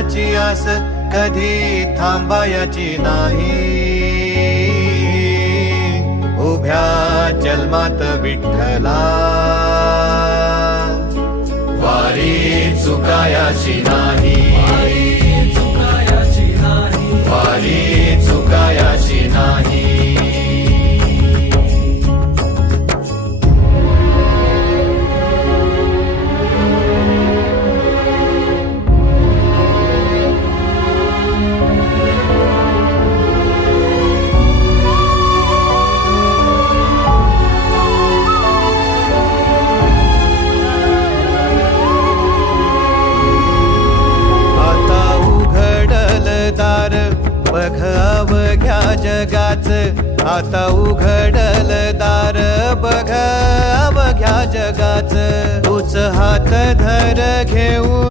देवाची आस कधी थांबायची नाही. उभ्या जन्मात विठ्ठला वारी चुकायाची नाही. वारी चुकायाची नाही. बघ अवघ्या जगाच, आता उघडल दार बघ अवघ्या जगाच. तूच हात धर घेऊ